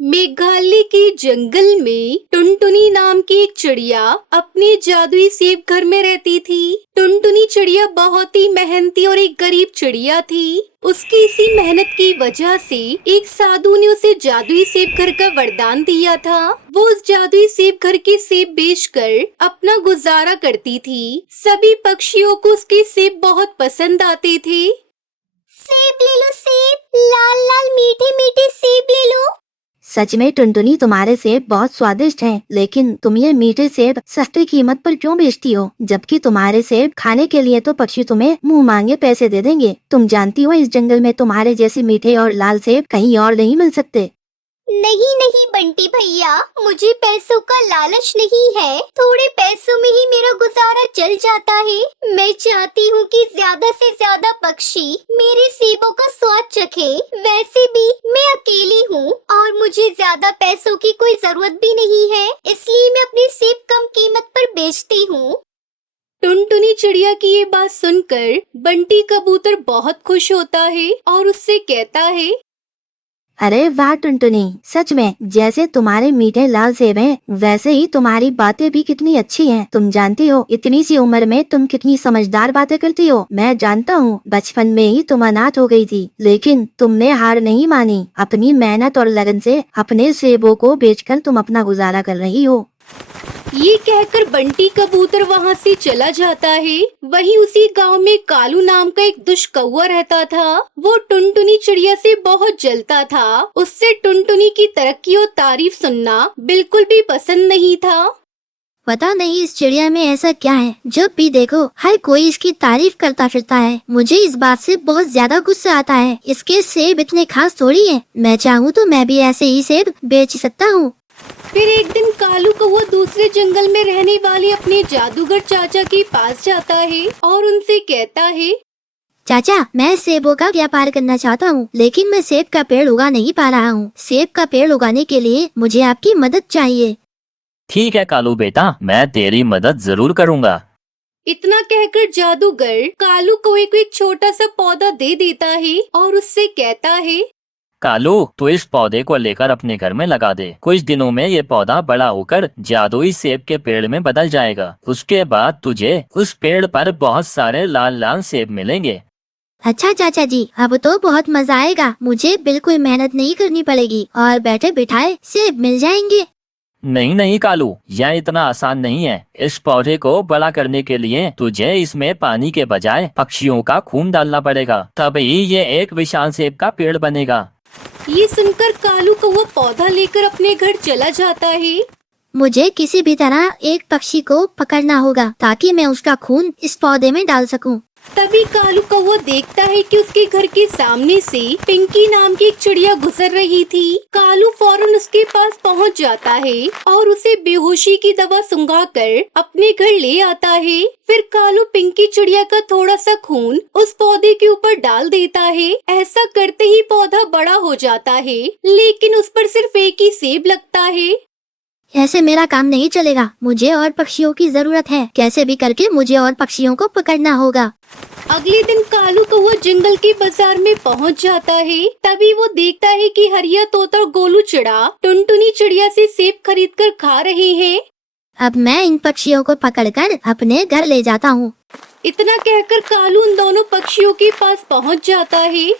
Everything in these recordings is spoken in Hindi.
मेघालय के जंगल में टुनटुनी नाम की एक चिड़िया अपने जादुई सेब घर में रहती थी। टुनटुनी चिड़िया बहुत ही मेहनती और एक गरीब चिड़िया थी। उसकी इसी मेहनत की वजह से एक साधु ने उसे जादुई सेब घर का वरदान दिया था। वो उस जादुई सेब घर के सेब बेचकर अपना गुजारा करती थी। सभी पक्षियों को उसके सेब बहुत पसंद आते थे। सेब ले लो, सेब, लाल लाल मीठे मीठे सेब ले लो। सच में टुनटुनी, तुम्हारे सेब बहुत स्वादिष्ट हैं, लेकिन तुम ये मीठे सेब सस्ती कीमत पर क्यों बेचती हो? जबकि तुम्हारे सेब खाने के लिए तो पक्षी तुम्हें मुंह मांगे पैसे दे देंगे। तुम जानती हो, इस जंगल में तुम्हारे जैसे मीठे और लाल सेब कहीं और नहीं मिल सकते। नहीं नहीं बंटी भैया, मुझे पैसों का लालच नहीं है। थोड़े पैसों में ही मेरा गुजारा चल जाता है। मैं चाहती हूँ कि ज्यादा से ज्यादा पक्षी मेरे सेबों का स्वाद चखे। वैसे भी मैं अकेली हूँ और मुझे ज्यादा पैसों की कोई जरूरत भी नहीं है, इसलिए मैं अपने सेब कम कीमत पर बेचती हूँ। टुनटुनी चिड़िया की ये बात सुनकर बंटी कबूतर बहुत खुश होता है और उससे कहता है, अरे वाह टुनटुनी, सच में जैसे तुम्हारे मीठे लाल सेब हैं, वैसे ही तुम्हारी बातें भी कितनी अच्छी हैं। तुम जानती हो, इतनी सी उम्र में तुम कितनी समझदार बातें करती हो। मैं जानता हूँ, बचपन में ही तुम अनाथ हो गई थी, लेकिन तुमने हार नहीं मानी। अपनी मेहनत और लगन से अपने सेबों को बेचकर तुम अपना गुजारा कर रही हो। ये कहकर बंटी कबूतर वहाँ से चला जाता है। वहीं उसी गांव में कालू नाम का एक दुष्ट कौवा रहता था। वो टुनटुनी चिड़िया से बहुत जलता था। उससे टुनटुनी की तरक्की और तारीफ सुनना बिल्कुल भी पसंद नहीं था। पता नहीं इस चिड़िया में ऐसा क्या है, जब भी देखो हर कोई इसकी तारीफ करता फिरता है। मुझे इस बात से बहुत ज्यादा गुस्सा आता है। इसके सेब इतने खास थोड़ी हैं। मैं चाहूँ तो मैं भी ऐसे ही सेब बेच सकता हूँ। फिर एक दिन कालू कौवा दूसरे जंगल में रहने वाले अपने जादूगर चाचा के पास जाता है और उनसे कहता है, चाचा, मैं सेबों का व्यापार करना चाहता हूँ, लेकिन मैं सेब का पेड़ उगा नहीं पा रहा हूँ। सेब का पेड़ उगाने के लिए मुझे आपकी मदद चाहिए। ठीक है कालू बेटा, मैं तेरी मदद जरूर करूँगा। इतना कहकर जादूगर कालू कौवे को एक छोटा सा पौधा दे देता है और उससे कहता है, कालू, तू इस पौधे को लेकर अपने घर में लगा दे। कुछ दिनों में ये पौधा बड़ा होकर जादुई सेब के पेड़ में बदल जाएगा। उसके बाद तुझे उस पेड़ पर बहुत सारे लाल लाल सेब मिलेंगे। अच्छा चाचा जी, अब तो बहुत मजा आएगा। मुझे बिल्कुल मेहनत नहीं करनी पड़ेगी और बैठे बिठाए सेब मिल जाएंगे। नहीं नहीं कालू, यह इतना आसान नहीं है। इस पौधे को बड़ा करने के लिए तुझे इसमें पानी के बजाय पक्षियों का खून डालना पड़ेगा, तभी ये एक विशाल सेब का पेड़ बनेगा। ये सुनकर कालू कौवा पौधा लेकर अपने घर चला जाता है। मुझे किसी भी तरह एक पक्षी को पकड़ना होगा ताकि मैं उसका खून इस पौधे में डाल सकूं। तभी कालू कौवा देखता है कि उसके घर के सामने से पिंकी नाम की एक चिड़िया गुजर रही थी। कालू फौरन उसके पास पहुंच जाता है और उसे बेहोशी की दवा सुंघाकर अपने घर ले आता है। फिर कालू पिंकी चिड़िया का थोड़ा सा खून उस पौधे के ऊपर डाल देता है। ऐसा करते ही पौधा बड़ा हो जाता है, लेकिन उस पर सिर्फ एक ही सेब लगता है। ऐसे मेरा काम नहीं चलेगा। मुझे और पक्षियों की जरूरत है। कैसे भी करके मुझे और पक्षियों को पकड़ना होगा। अगले दिन कालू कौवा जंगल के बाजार में पहुंच जाता है। तभी वो देखता है कि हरिया तोता और गोलू चिड़ा टुनटुनी चिड़िया से सेब खरीद कर खा रहे हैं। अब मैं इन पक्षियों को पकड़कर अपने घर ले जाता हूँ। इतना कहकर कालू उन दोनों पक्षियों के पास पहुंच जाता है।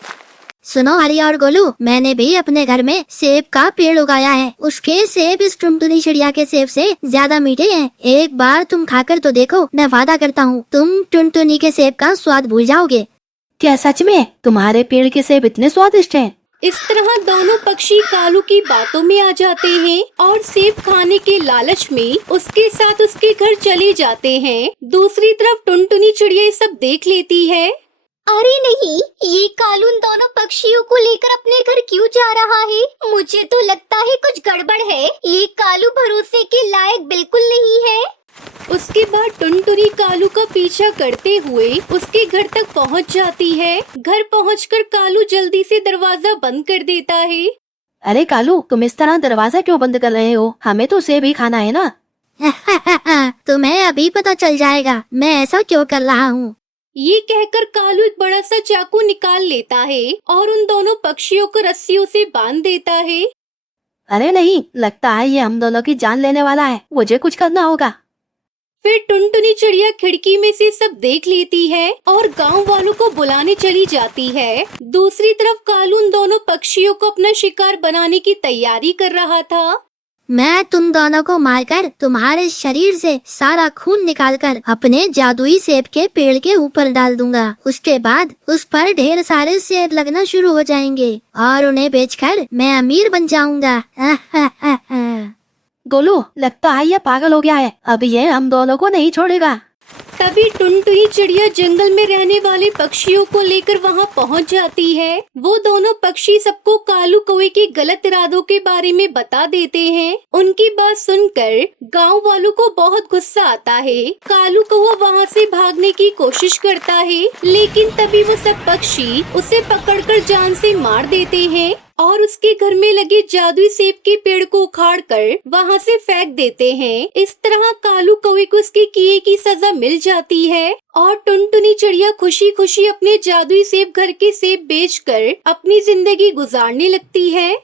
सुनो हरिया और गोलू, मैंने भी अपने घर में सेब का पेड़ उगाया है। उसके सेब इस टुनटुनी चिड़िया के सेब से ज्यादा मीठे हैं। एक बार तुम खाकर तो देखो। मैं वादा करता हूँ तुम टुनटुनी के सेब का स्वाद भूल जाओगे। क्या सच में तुम्हारे पेड़ के सेब इतने स्वादिष्ट हैं? इस तरह दोनों पक्षी कालू की बातों में आ जाते हैं और सेब खाने के लालच में उसके साथ उसके घर चले जाते हैं। दूसरी तरफ टुनटुनी चिड़िया ये सब देख लेती है। अरे नहीं, ये कालू उन दोनों पक्षियों को लेकर अपने घर क्यों जा रहा है? मुझे तो लगता है कुछ गड़बड़ है। ये कालू भरोसे के लायक बिल्कुल नहीं है। उसके बाद टुनटुनी कालू का पीछा करते हुए उसके घर तक पहुंच जाती है। घर पहुंचकर कालू जल्दी से दरवाजा बंद कर देता है। अरे कालू, तुम इस तरह दरवाजा क्यों बंद कर रहे हो? हमें तो सेब ही खाना है ना। तुम्हें अभी पता चल जाएगा मैं ऐसा क्यों कर रहा हूँ। ये कहकर कालू एक बड़ा सा चाकू निकाल लेता है और उन दोनों पक्षियों को रस्सियों से बांध देता है। अरे नहीं, लगता है ये हम दोनों की जान लेने वाला है, मुझे कुछ करना होगा। फिर टुनटुनी चिड़िया खिड़की में से सब देख लेती है और गांव वालों को बुलाने चली जाती है। दूसरी तरफ कालू उन दोनों पक्षियों को अपना शिकार बनाने की तैयारी कर रहा था। मैं तुम दोनों को मारकर तुम्हारे शरीर से सारा खून निकालकर अपने जादुई सेब के पेड़ के ऊपर डाल दूंगा। उसके बाद उस पर ढेर सारे सेब लगना शुरू हो जाएंगे और उन्हें बेचकर मैं अमीर बन जाऊंगा। गोलू, लगता है ये पागल हो गया है, अब ये हम दोनों को नहीं छोड़ेगा। तभी टुनटुनी चिड़िया जंगल में रहने वाले पक्षियों को लेकर वहां पहुंच जाती है। वो दोनों पक्षी सबको कालू कौवे के गलत इरादों के बारे में बता देते हैं। उनकी बात सुनकर गांव वालों को बहुत गुस्सा आता है। कालू कौवा वहां से भागने की कोशिश करता है, लेकिन तभी वो सब पक्षी उसे पकड़कर जान से मार देते हैं और उसके घर में लगे जादुई सेब के पेड़ को उखाड़कर वहां से फेंक देते हैं। इस तरह कालू कौवे को उसके किए की सजा मिल जाती है और टुनटुनी चिड़िया खुशी खुशी अपने जादुई सेब घर के सेब बेचकर अपनी जिंदगी गुजारने लगती है।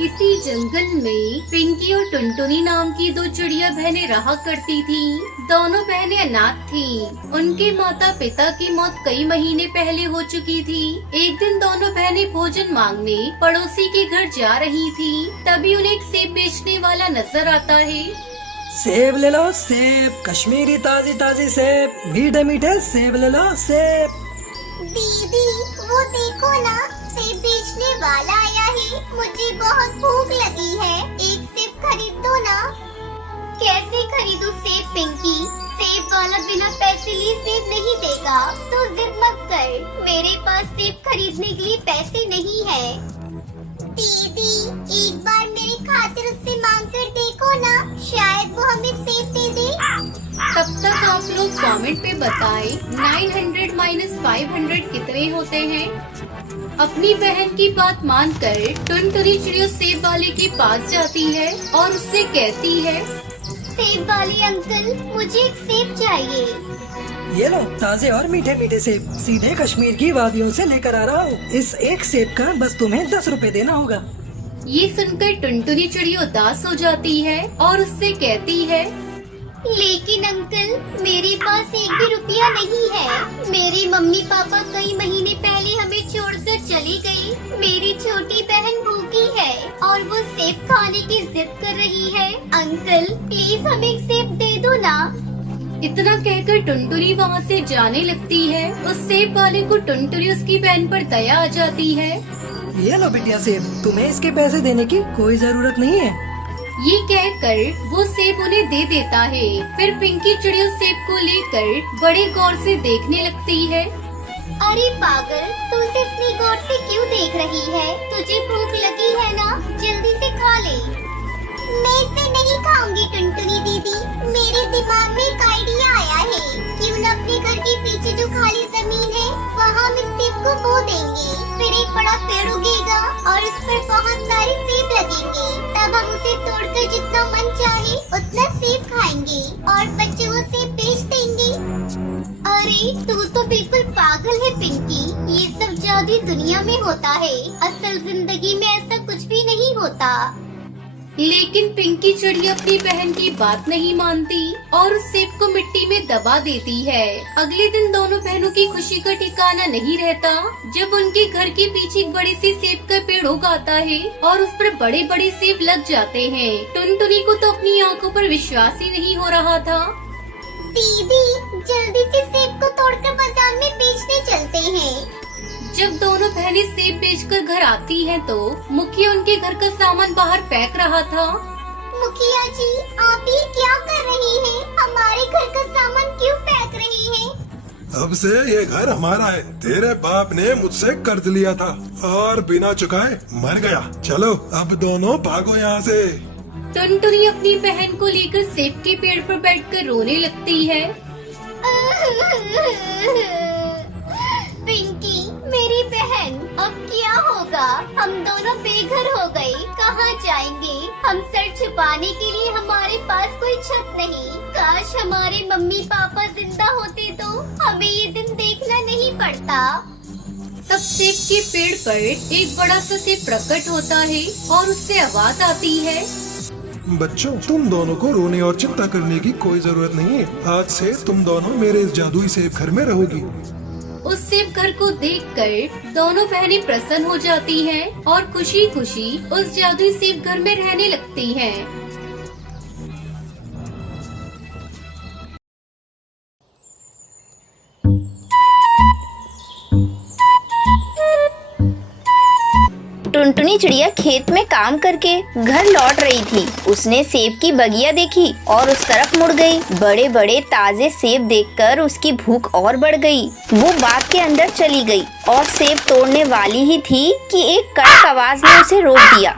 किसी जंगल में पिंकी और टुनटुनी नाम की दो चिड़िया बहनें रहा करती थीं। दोनों बहनें अनाथ थीं। उनके माता पिता की मौत कई महीने पहले हो चुकी थी। एक दिन दोनों बहनें भोजन मांगने पड़ोसी के घर जा रही थीं। तभी उन्हें एक सेब बेचने वाला नजर आता है। सेब ले लो सेब, कश्मीरी ताजी ताजी सेब, मीठे मीठे सेब ले लो सेब। दीदी वो देखो ना, सेब बेचने वाला आया है। मुझे बहुत भूख लगी है, एक सेब खरीद दो ना। कैसे खरीदूं सेब पिंकी? सेब वाला बिना पैसे लिए सेब नहीं देगा। तो जिद मत कर, मेरे पास सेब खरीदने के लिए पैसे नहीं है। दीदी एक बार मेरी खातिर उससे मांग कर देखो ना, शायद वो हमें सेब दे दे। तब तक आप लोग कमेंट पे बताएं 900 माइनस 500 कितने होते हैं। अपनी बहन की बात मानकर टुनटुनी चिड़िया सेब वाले के पास जाती है और उससे कहती है, सेब वाले अंकल, मुझे एक सेब चाहिए। ये लो ताजे और मीठे मीठे सेब, सीधे कश्मीर की वादियों से लेकर आ रहा हूँ। इस एक सेब का बस तुम्हें 10 रुपए देना होगा। ये सुनकर टुनटुनी चिड़िया उदास हो जाती है और उससे कहती है, लेकिन अंकल मेरे पास एक भी रुपया नहीं है। मेरे मम्मी पापा कई महीने पहले हमें छोड़कर चली गई। मेरी छोटी बहन भूखी है और वो सेब खाने की जिद कर रही है। अंकल प्लीज हमें एक सेब दे दो ना। इतना कहकर टुनटुनी वहाँ से जाने लगती है। उस सेब वाले को टुनटुनी उसकी बहन पर दया आ जाती है। ये लो बिटिया सेब, तुम्हें इसके पैसे देने की कोई जरूरत नहीं है। ये कहकर वो सेब उन्हें दे देता है। फिर पिंकी चिड़िया सेब को लेकर बड़े गौर से देखने लगती है। अरे पागल, तू उसे इतनी गौर से क्यों देख रही है? तुझे भूख लगी है ना, जल्दी से खा ले। मैं इसे नहीं खाऊंगी टुनटुनी दीदी। मेरे दिमाग में एक आइडिया आया है। क्यों न अपने घर के पीछे जो खाली जमीन है वहाँ हम इस सेब को बो देंगे। फिर एक बड़ा पेड़ उगेगा और उस पर बहुत सारे सेब लगेंगे। तब हम उसे तोड़कर जितना मन चाहे उतना सेब खाएंगे और बच्चे वो सेब बेच देंगे। अरे तू तो बिल्कुल पागल है पिंकी। ये सब जादुई दुनिया में होता है, असल जिंदगी में ऐसा कुछ भी नहीं होता। लेकिन पिंकी चिड़िया अपनी बहन की बात नहीं मानती और उस सेब को मिट्टी में दबा देती है। अगले दिन दोनों बहनों की खुशी का ठिकाना नहीं रहता जब उनके घर के पीछे एक बड़ी सी सेब का पेड़ उग आता है और उस पर बड़े बड़े सेब लग जाते हैं। टुनटुनी को तो अपनी आंखों पर विश्वास ही नहीं हो रहा था। दीदी जल्दी से सेब को तोड़कर बाजार में बेचने चलते हैं। जब दोनों बहनें सेब बेचकर घर आती हैं तो मुखिया उनके घर का सामान बाहर फेंक रहा था। मुखिया जी आप ये क्या कर रही हैं? हमारे घर का सामान क्यों फेंक रही हैं? अब से ये घर हमारा है। तेरे बाप ने मुझसे कर्ज लिया था और बिना चुकाए मर गया। चलो अब दोनों भागो यहाँ से। टुनटुनी अपनी बहन को लेकर सेब के पेड़ पर बैठकर रोने लगती है। पिंकी मेरी बहन बहन, अब क्या होगा? हम दोनों बेघर हो गए, कहाँ जाएंगे? हम सर छुपाने के लिए हमारे पास कोई छत नहीं। काश हमारे मम्मी पापा जिंदा होते तो हमें ये दिन देखना नहीं पड़ता। तब सेब के पेड़ पर एक बड़ा सा सेब प्रकट होता है और उससे आवाज आती है, बच्चों, तुम दोनों को रोने और चिंता करने की कोई जरूरत नहीं है। आज से तुम दोनों मेरे इस जादुई सेब घर में रहोगी। उस सेब घर को देखकर दोनों बहनें प्रसन्न हो जाती हैं और खुशी खुशी उस जादुई सेब घर में रहने लगती हैं। टुनटुनी चिड़िया खेत में काम करके घर लौट रही थी। उसने सेब की बगिया देखी और उस तरफ मुड़ गई। बड़े बड़े ताजे सेब देखकर उसकी भूख और बढ़ गई। वो बाग के अंदर चली गई और सेब तोड़ने वाली ही थी कि एक कड़क आवाज ने उसे रोक दिया।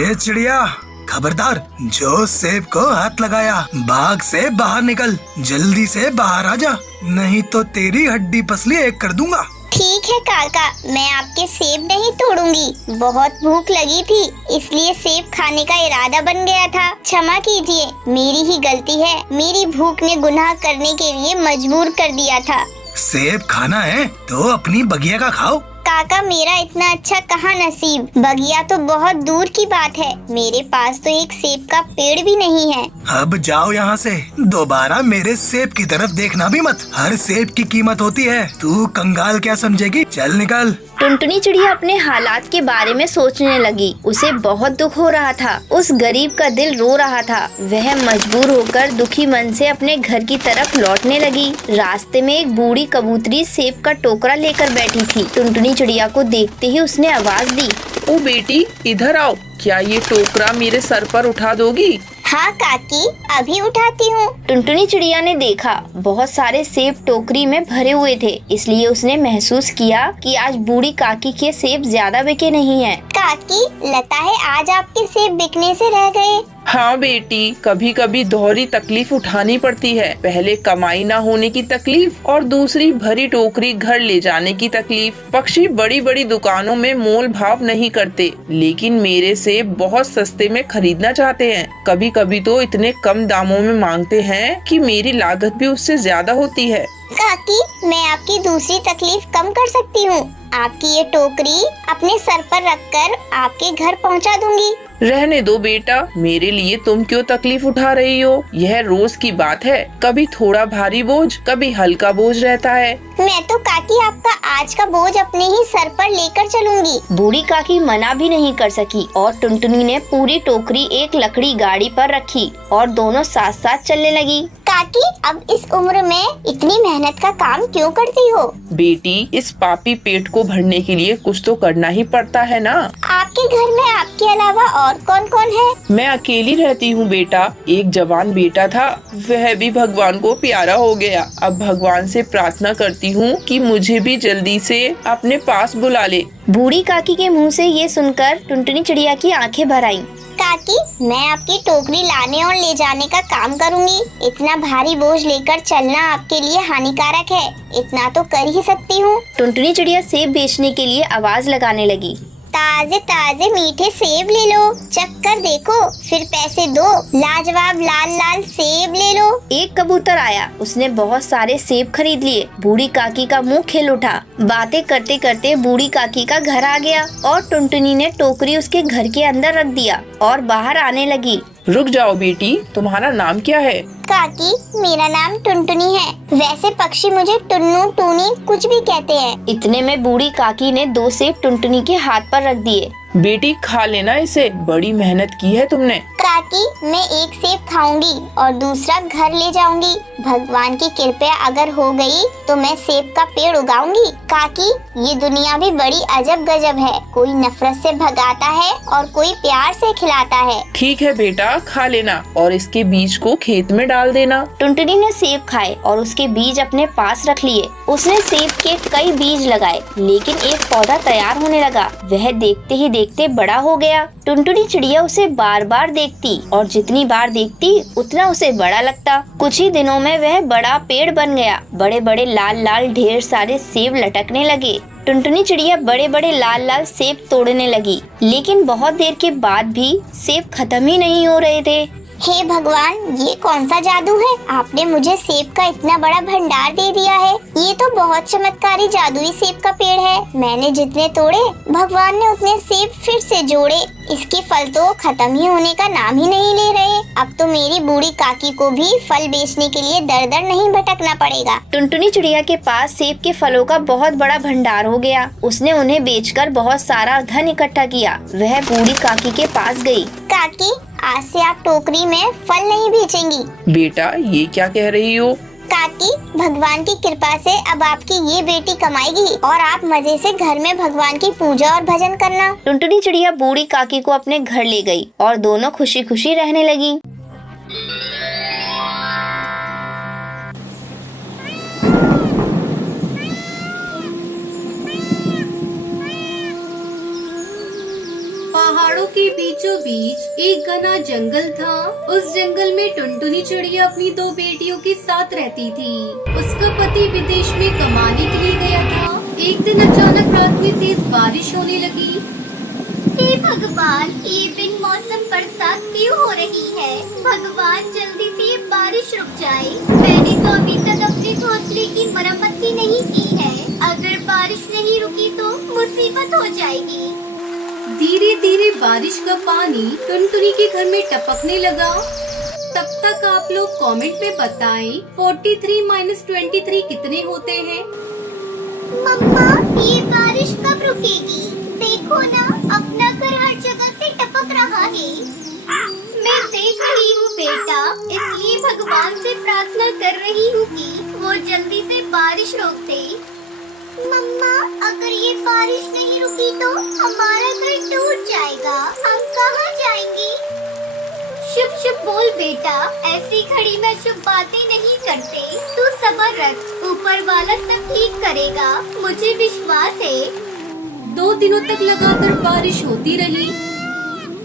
ए चिड़िया, खबरदार, जो सेब को हाथ लगाया बाग से बाहर निकल, जल्दी से बाहर आ जा, नहीं तो तेरी हड्डी पसली एक कर दूंगा। ठीक है काका, मैं आपके सेब नहीं तोड़ूंगी। बहुत भूख लगी थी, इसलिए सेब खाने का इरादा बन गया था। क्षमा कीजिए, मेरी ही गलती है। मेरी भूख ने गुनाह करने के लिए मजबूर कर दिया था। सेब खाना है तो अपनी बगिया का खाओ। काका, मेरा इतना अच्छा कहाँ नसीब। बगिया तो बहुत दूर की बात है, मेरे पास तो एक सेब का पेड़ भी नहीं है। अब जाओ यहाँ से, दोबारा मेरे सेब की तरफ देखना भी मत। हर सेब की कीमत होती है, तू कंगाल क्या समझेगी? चल निकल। टुनटुनी चिड़िया अपने हालात के बारे में सोचने लगी। उसे बहुत दुख हो रहा था। उस गरीब का दिल रो रहा था। वह मजबूर होकर दुखी मन से अपने घर की तरफ लौटने लगी। रास्ते में एक बूढ़ी कबूतरी सेब का टोकरा लेकर बैठी थी। टुनटुनी चिड़िया को देखते ही उसने आवाज दी, ओ बेटी, इधर आओ। क्या ये टोकरा मेरे सर पर उठा दोगी? हाँ काकी, अभी उठाती हूँ। टुनटुनी चिड़िया ने देखा बहुत सारे सेब टोकरी में भरे हुए थे, इसलिए उसने महसूस किया कि आज बूढ़ी काकी के सेब ज्यादा बिके नहीं हैं। काकी, लगता है आज आपके सेब बिकने से रह गए। हाँ बेटी, कभी कभी दोहरी तकलीफ उठानी पड़ती है। पहले कमाई ना होने की तकलीफ और दूसरी भरी टोकरी घर ले जाने की तकलीफ। पक्षी बड़ी बड़ी दुकानों में मोल भाव नहीं करते, लेकिन मेरे सेब बहुत सस्ते में खरीदना चाहते हैं। कभी कभी तो इतने कम दामों में मांगते हैं कि मेरी लागत भी उससे ज्यादा होती है। काकी, मैं आपकी दूसरी तकलीफ कम कर सकती हूँ। आपकी ये टोकरी अपने सर पर रखकर आपके घर पहुँचा दूंगी। रहने दो बेटा, मेरे लिए तुम क्यों तकलीफ उठा रही हो? यह रोज की बात है। कभी थोड़ा भारी बोझ, कभी हल्का बोझ रहता है। मैं तो काकी आपका आज का बोझ अपने ही सर पर लेकर चलूंगी। बूढ़ी काकी मना भी नहीं कर सकी और टुनटुनी ने पूरी टोकरी एक लकड़ी गाड़ी पर रखी और दोनों साथ साथ चलने लगी। काकी, अब इस उम्र में इतनी मेहनत का काम क्यों करती हो? बेटी, इस पापी पेट को भरने के लिए कुछ तो करना ही पड़ता है ना। आपके घर में आपके अलावा और कौन कौन है? मैं अकेली रहती हूँ बेटा। एक जवान बेटा था, वह भी भगवान को प्यारा हो गया। अब भगवान से प्रार्थना करती हूँ कि मुझे भी जल्दी से अपने पास बुला ले। बूढ़ी काकी के मुंह से ये सुनकर टुनटुनी चिड़िया की आंखें भर आईं। काकी, मैं आपकी टोकरी लाने और ले जाने का काम करूंगी। इतना भारी बोझ लेकर चलना आपके लिए हानिकारक है, इतना तो कर ही सकती हूँ। टुनटुनी चिड़िया सेब बेचने के लिए आवाज लगाने लगी। ताजे ताजे मीठे सेब ले लो, चक्कर देखो, फिर पैसे दो। लाजवाब लाल लाल सेब ले लो। एक कबूतर आया, उसने बहुत सारे सेब खरीद लिए। बूढ़ी काकी का मुंह खिल उठा। बातें करते करते बूढ़ी काकी का घर आ गया और टुनटुनी ने टोकरी उसके घर के अंदर रख दिया और बाहर आने लगी। रुक जाओ बेटी, तुम्हारा नाम क्या है? काकी, मेरा नाम टुनटुनी है। वैसे पक्षी मुझे टुन्नू टूनी कुछ भी कहते हैं। इतने में बूढ़ी काकी ने 2 सेब टुनटुनी के हाथ पर रख दिए। बेटी, खा लेना इसे, बड़ी मेहनत की है तुमने। काकी, मैं एक सेब खाऊंगी और दूसरा घर ले जाऊंगी। भगवान की कृपा अगर हो गई तो मैं सेब का पेड़ उगाऊंगी। काकी, ये दुनिया भी बड़ी अजब गजब है। कोई नफरत से भगाता है और कोई प्यार से खिलाता है। ठीक है बेटा, खा लेना और इसके बीज को खेत में डाल देना। टुनटुनी ने सेब खाए और उसके बीज अपने पास रख लिए। उसने सेब के कई बीज लगाए, लेकिन एक पौधा तैयार होने लगा। वह देखते ही देखते बड़ा हो गया। टुनटुनी चिड़िया उसे बार बार देखती और जितनी बार देखती उतना उसे बड़ा लगता। कुछ ही दिनों में वह बड़ा पेड़ बन गया। बड़े बड़े लाल लाल ढेर सारे सेब लटकने लगे। टुनटुनी चिड़िया बड़े बड़े लाल लाल सेब तोड़ने लगी, लेकिन बहुत देर के बाद भी सेब खत्म ही नहीं हो रहे थे। हे भगवान, ये कौन सा जादू है? आपने मुझे सेब का इतना बड़ा भंडार दे दिया है। ये तो बहुत चमत्कारी जादुई सेब का पेड़ है। मैंने जितने तोड़े, भगवान ने उतने सेब फिर से जोड़े। इसके फल तो खत्म ही होने का नाम ही नहीं ले रहे। अब तो मेरी बूढ़ी काकी को भी फल बेचने के लिए दर दर नहीं भटकना पड़ेगा। टुनटुनी चिड़िया के पास सेब के फलों का बहुत बड़ा भंडार हो गया। उसने उन्हें बेचकर बहुत सारा धन इकट्ठा किया। वह बूढ़ी काकी के पास गई। काकी, आज से आप टोकरी में फल नहीं बेचेंगी। बेटा, ये क्या कह रही हो? काकी, भगवान की कृपा से अब आपकी ये बेटी कमाएगी और आप मजे से घर में भगवान की पूजा और भजन करना। टुनटुनी चिड़िया बूढ़ी काकी को अपने घर ले गई और दोनों खुशी खुशी रहने लगी। पहाड़ों के बीचों बीच एक घना जंगल था। उस जंगल में टुनटुनी चिड़िया अपनी दो बेटियों के साथ रहती थी। उसका पति विदेश में कमाने के लिए गया था। एक दिन अचानक रात में तेज बारिश होने लगी। हे भगवान, ये बिन मौसम बरसात क्यों हो रही है? भगवान, जल्दी से ये बारिश रुक जाए। मैंने तो अभी तक अपने घोंसले की मरम्मत भी नहीं की है। अगर बारिश नहीं रुकी तो मुसीबत हो जाएगी। धीरे धीरे बारिश का पानी टुनटुनी के घर में टपकने लगा। तब तक आप लोग कमेंट में बताएं 43 - 23 कितने होते हैं। मम्मा, ये बारिश कब रुकेगी? देखो ना, अपना घर हर जगह से टपक रहा है। मैं देख रही हूँ बेटा, इसलिए भगवान से प्रार्थना कर रही हूँ कि वो जल्दी से बारिश रोक दे। मम्मा, अगर ये बारिश नहीं रुकी तो हमारा घर टूट जाएगा। हम कहाँ जाएंगे? शुभ शुभ बोल बेटा, ऐसी घड़ी में शुभ बातें नहीं करते। तू सब्र रख, ऊपर वाला सब ठीक करेगा, मुझे विश्वास है। 2 दिनों तक लगातार बारिश होती रही।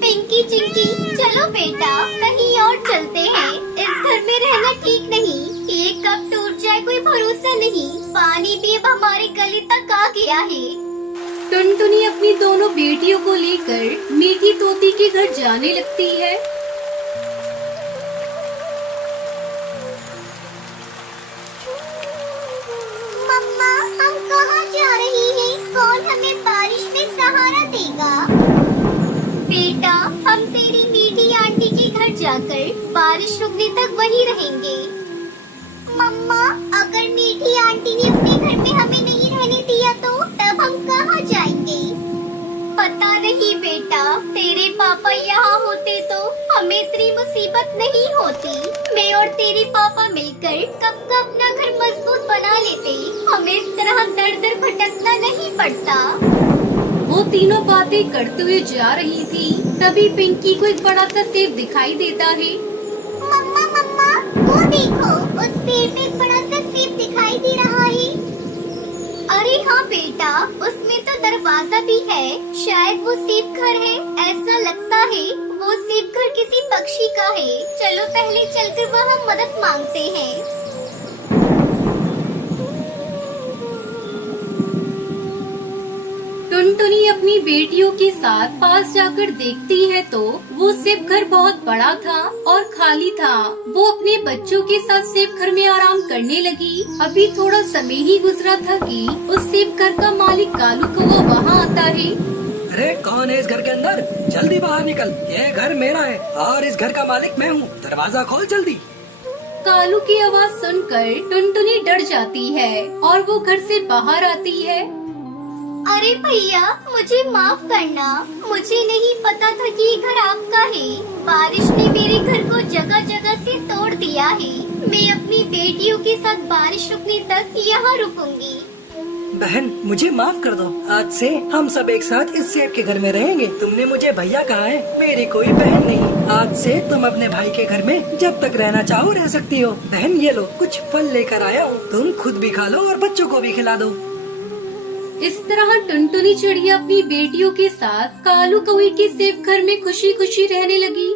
पिंकी चिंकी, चलो बेटा, कहीं और चलते हैं। इस घर में रहना ठीक नहीं। ये कब टूट जाए कोई भरोसा नहीं। पानी भी अब हमारे गले तक आ गया है। टुनटुनी अपनी दोनों बेटियों को लेकर मीठी तोती के घर जाने लगती है। मम्मा, हम कहाँ जा रही हैं? कौन हमें बारिश में सहारा देगा? बेटा, हम तेरी मीठी आंटी के घर जाकर बारिश रुकने तक वहीं रहेंगे। मम्मा, अगर मीठी आंटी ने अपने घर में हमें नहीं रहने दिया तो तब हम कहाँ जाएंगे? पता नहीं बेटा, तेरे पापा यहाँ होते तो हमें इतनी मुसीबत नहीं होती। मैं और तेरे पापा मिलकर कब का अपना घर मजबूत बना लेते। हमें इस तरह दर दर भटकना नहीं पड़ता। वो तीनों बातें करते हुए जा रही थी। तभी पिंकी को एक बड़ा सा सेब दिखाई देता है। मम्मा मम्मा, वो देखो, उस पेड़ पे एक बड़ा सा सेब दिखाई दे रहा है। अरे हाँ बेटा, उसमें तो दरवाजा भी है। शायद वो सेब घर है। ऐसा लगता है वो सेब घर किसी पक्षी का है। चलो पहले चलकर वहाँ मदद मांगते हैं। टुनटुनी अपनी बेटियों के साथ पास जाकर देखती है तो वो सेब घर बहुत बड़ा था और खाली था। वो अपने बच्चों के साथ सेब घर में आराम करने लगी। अभी थोड़ा समय ही गुजरा था कि उस सेब घर का मालिक कालू कौवा वहाँ आता है। अरे कौन है इस घर के अंदर? जल्दी बाहर निकल, ये घर मेरा है और इस घर का मालिक मैं हूँ। दरवाजा खोल जल्दी। कालू की आवाज सुनकर टुनटुनी डर जाती है और वो घर से बाहर आती है। अरे भैया, मुझे माफ करना। मुझे नहीं पता था कि ये घर आपका है। बारिश ने मेरे घर को जगह जगह से तोड़ दिया है। मैं अपनी बेटियों के साथ बारिश रुकने तक यहाँ रुकूंगी। बहन, मुझे माफ कर दो। आज से हम सब एक साथ इस सेब के घर में रहेंगे। तुमने मुझे भैया कहा है, मेरी कोई बहन नहीं। आज से तुम अपने भाई के घर में जब तक रहना चाहो रह सकती हो। बहन, ये लो, कुछ फल लेकर आया हूँ। तुम खुद भी खा लो और बच्चों को भी खिला दो। इस तरह टुनटुनी चिड़िया अपनी बेटियों के साथ कालू कौवे के सेब घर में खुशी खुशी रहने लगी।